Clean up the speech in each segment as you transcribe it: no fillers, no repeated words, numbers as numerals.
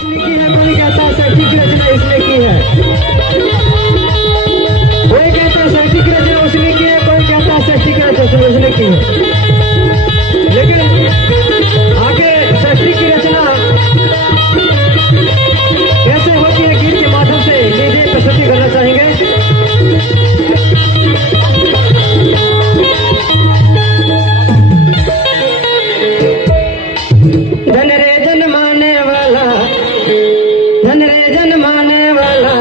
इसने की है, कोई कहता है षष्ठी की रचना इसने की है, कोई कहता है षष्ठी की रचना उसने की है, कोई कहता है षष्ठी की रचना उसने की है। लेकिन आगे षष्ठी की रचना कैसे होती है गीत के माध्यम से ये प्रस्तुति करना चाहेंगे। धन रे जन्माने वाला, धन रे जन्माने वाला,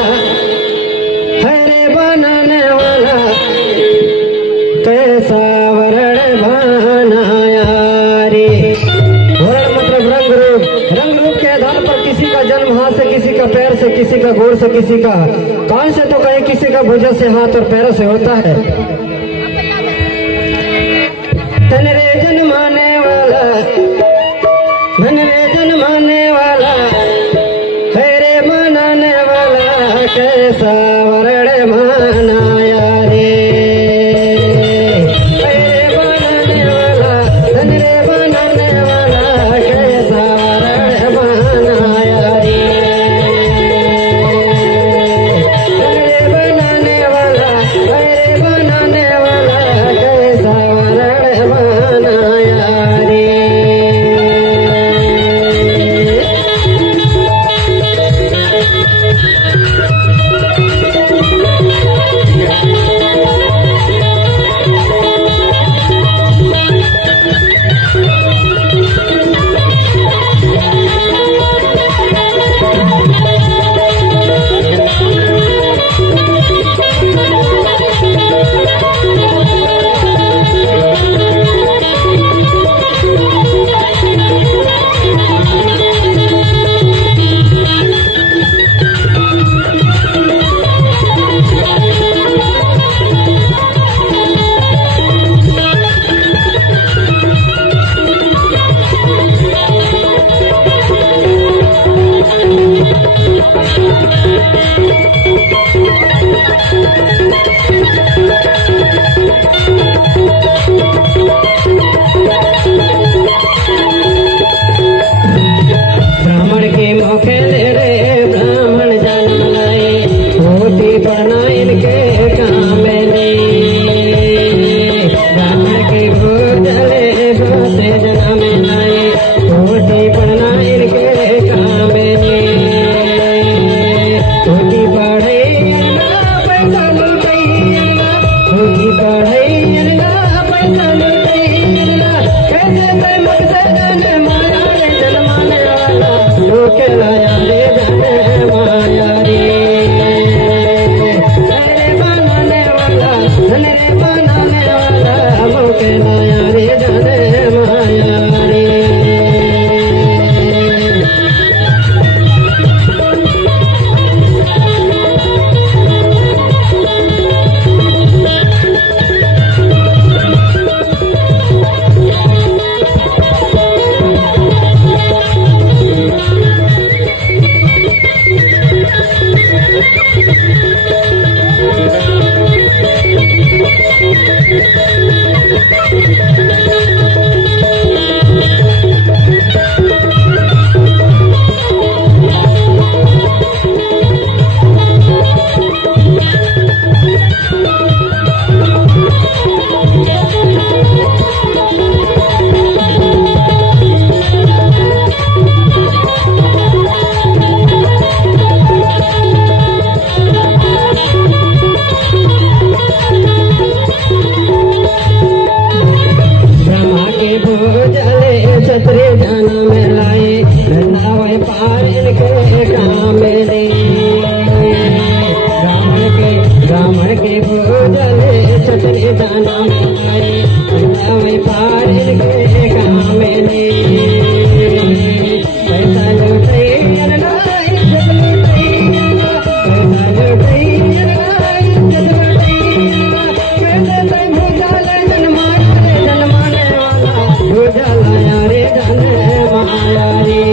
हरे बनाने वाला, कैसा वरण बनाया रे। वर्ण मतलब रंग रूप, रंग रूप के आधार पर किसी का जन्म हाथ से, किसी का पैर से, किसी का गोड़ से, किसी का कान से, तो कहीं किसी का भुजा से, हाथ और पैरों से होता है। धन रे जन्माने वाला, धन रे जन्माने वाला, हरे बनाने वाला, कैसा वरण बनाया रे। हरे बनाने वाला, धन रे बनाने वाला, कैसा वरण बनाया रे। हरे बनाने वाला, हरे बनाने वाला, कैसा वरण बनाया रे। ब्राह्मण के मौके दे रे ब्राह्मण जन्म लाए, होती पढ़ना इनके काम ले। ब्राह्मण के भोजले होते जन्म लाए, होती पढ़ना इनके काम ले। होती पढ़ाई ना पैसा लुटाई ना, होती पढ़ाई ना पैसा लुटाई ना, कैसे ते मुझसे जन माया रे जन्माने वाला, लोके लाया रे जन माया रे। हरे बनाने वाला, धन रे बनाने वाला, लोके लाया रे जन माया रे। छतरे जाना में लाए, नावे पार इनके काम ले। ब्राह्मण के भोजले छतरे जाना में लाए, नावे पार इनके काम ले। पैसा लुटाई ना इज्जत लुटाई ना, पैसा लुटाई ना इज्जत लुटाई ना, कैसे भोजले जन्माने वाला, भोजला रे जन माया रे।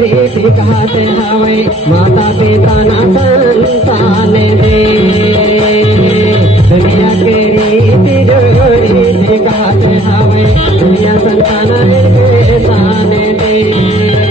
रीति कहते हवे माता पिता ना संतान दे दुनिया के रीति जो रीति कहते हवे दुनिया संतान के तान दे